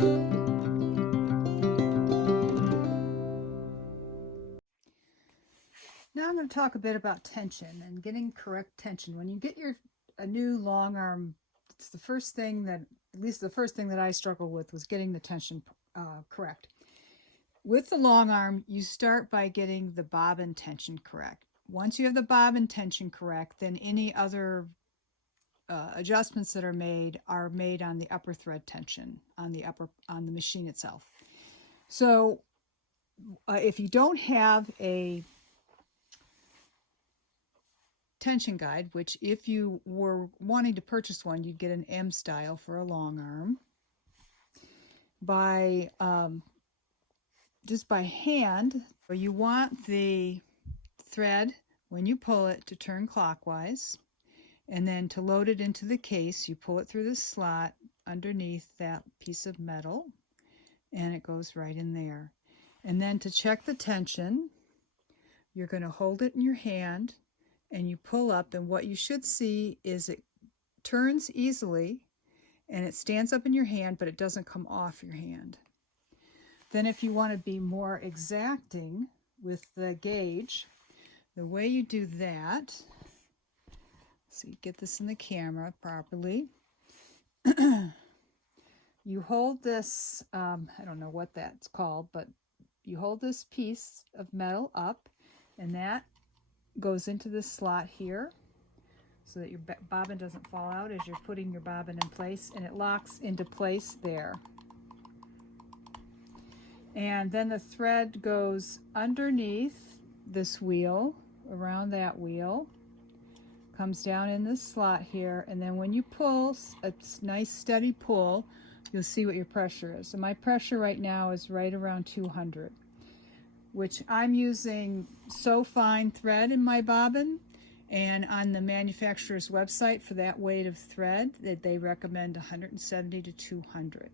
Now I'm going to talk a bit about tension and getting correct tension. When you get a new long arm, it's the first thing that, at least the first thing that I struggled with, was getting the tension correct. With the long arm, you start by getting the bobbin tension correct. Once you have the bobbin tension correct, then any other adjustments that are made on the upper thread tension on the machine itself. So if you don't have a tension guide, which if you were wanting to purchase one, you'd get an M style for a long arm, just by hand, you want the thread, when you pull it, to turn clockwise, and then to load it into the case, you pull it through the slot underneath that piece of metal, and it goes right in there. And then to check the tension, you're going to hold it in your hand and you pull up, and what you should see is it turns easily and it stands up in your hand, but it doesn't come off your hand. Then if you want to be more exacting with the gauge, the way you do that, so you get this in the camera properly, you hold this, I don't know what that's called, but you hold this piece of metal up, and that goes into this slot here so that your bobbin doesn't fall out as you're putting your bobbin in place, and it locks into place there. And then the thread goes underneath this wheel, around that wheel, comes down in this slot here, and then when you pull, a nice steady pull, you'll see what your pressure is. So my pressure right now is right around 200, which I'm using so fine thread in my bobbin, and on the manufacturer's website for that weight of thread, that they recommend 170 to 200.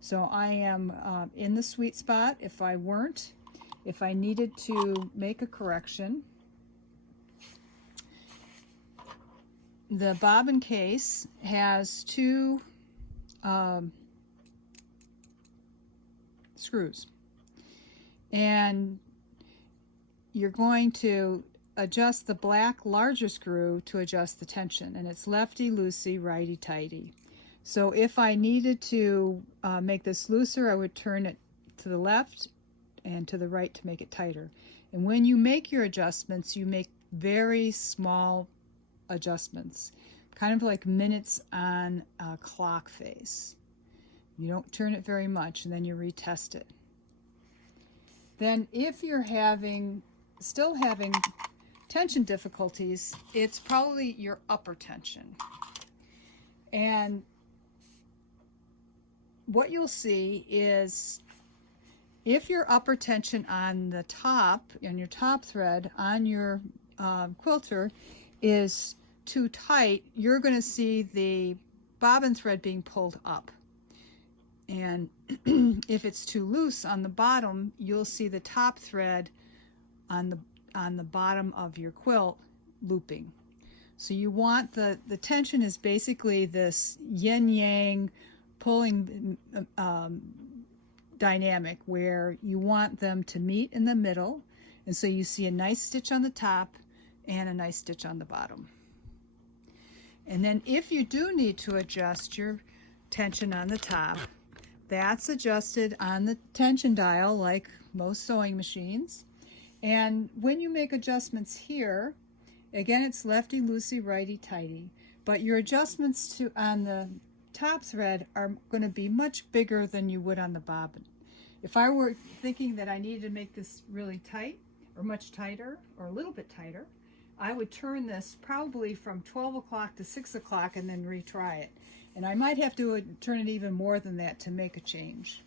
So I am in the sweet spot. If I needed to make a correction, the bobbin case has two screws, and you're going to adjust the black larger screw to adjust the tension, and it's lefty-loosey, righty-tighty. So if I needed to make this looser, I would turn it to the left and to the right to make it tighter. And when you make your adjustments, you make very small adjustments, kind of like minutes on a clock face. You don't turn it very much, and then you retest it. Then if you're still having tension difficulties, it's probably your upper tension. And what you'll see is if your upper tension on the top, on your top thread, on your quilter is too tight, you're going to see the bobbin thread being pulled up. And if it's too loose on the bottom, you'll see the top thread on the bottom of your quilt looping. So you want the tension is basically this yin-yang pulling dynamic where you want them to meet in the middle, and so you see a nice stitch on the top and a nice stitch on the bottom. And then if you do need to adjust your tension on the top, that's adjusted on the tension dial like most sewing machines. And when you make adjustments here, again, it's lefty-loosey, righty-tighty, but your adjustments on the top thread are going to be much bigger than you would on the bobbin. If I were thinking that I needed to make this really tight, or much tighter, or a little bit tighter, I would turn this probably from 12 o'clock to 6 o'clock and then retry it. And I might have to turn it even more than that to make a change.